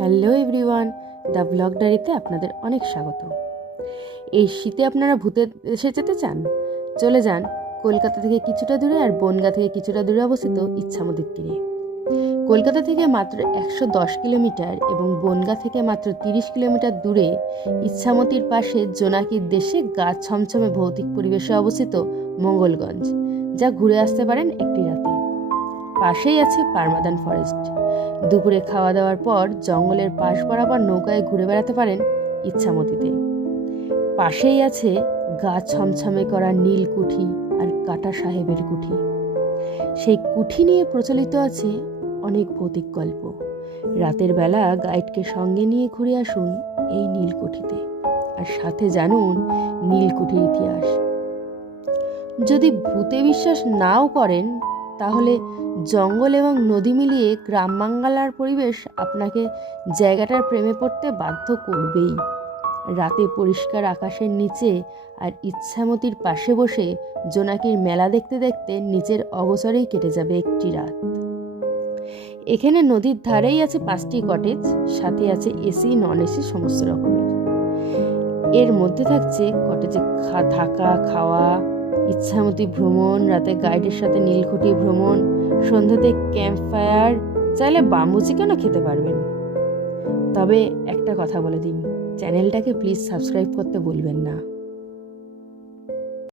Hello everyone, the blog ডায়েরিতে আপনাদের অনেক স্বাগত। এই শীতে আপনারা ভূতে দেশে যেতে চান? চলে যান কলকাতা থেকে কিছুটা দূরে আর বনগা থেকে কিছুটা দূরে অবস্থিত ইচ্ছামতির তীরে কলকাতা থেকে মাত্র একশো দশ কিলোমিটার এবং বনগা থেকে মাত্র তিরিশ কিলোমিটার দূরে ইচ্ছামতির পাশে জোনাকির দেশে গাছ ছমছমে ভৌতিক পরিবেশে অবস্থিত মঙ্গলগঞ্জ, যা ঘুরে আসতে পারেন একটি রাতে। পাশেই আছে পারমাদান ফরেস্ট। দুপুরে খাওয়া দাওয়ার পর জঙ্গলের পাশ বরাবর নৌকায় ঘুরে বেড়াতে পারেন ইচ্ছামতিতে। পাশেই আছে গা ছমছমে করা নীল কুঠি আর কাটা সাহেবের কুঠি। সেই কুঠি নিয়ে প্রচলিত আছে অনেক ভৌতিক গল্প। রাতের বেলা গাইডকে সঙ্গে নিয়ে ঘুরে আসুন এই নীলকুঠিতে আর সাথে জানুন নীলকুঠির ইতিহাস। যদি ভূতে বিশ্বাস নাও করেন তাহলে জঙ্গল এবং নদী মিলিয়ে গ্রাম বাঙ্গালার পরিবেশ আপনাকে জায়গাটার প্রেমে পড়তে বাধ্য করবেই। রাতে পরিষ্কার আকাশের নিচে আর ইচ্ছামতির পাশে বসে জোনাকির মেলা দেখতে দেখতে নিচের অগসরেই কেটে যাবে একটি রাত। এখানে নদীর ধারেই আছে পাঁচটি কটেজ সাথে আছে এসি নন এসি সমস্ত রকমের। এর মধ্যে থাকছে কটেজে থাকা, খাওয়া ইচ্ছামতি ভ্রমণ, রাতে গাইডের সাথে নীলকুঠি ভ্রমণ, সন্ধ্যাতে ক্যাম্প ফায়ার চাইলে বাম্বুচি চিকেনও খেতে পারবেন। তবে একটা কথা বলে দিন চ্যানেলটাকে প্লিজ সাবস্ক্রাইব করতে বলবেন না।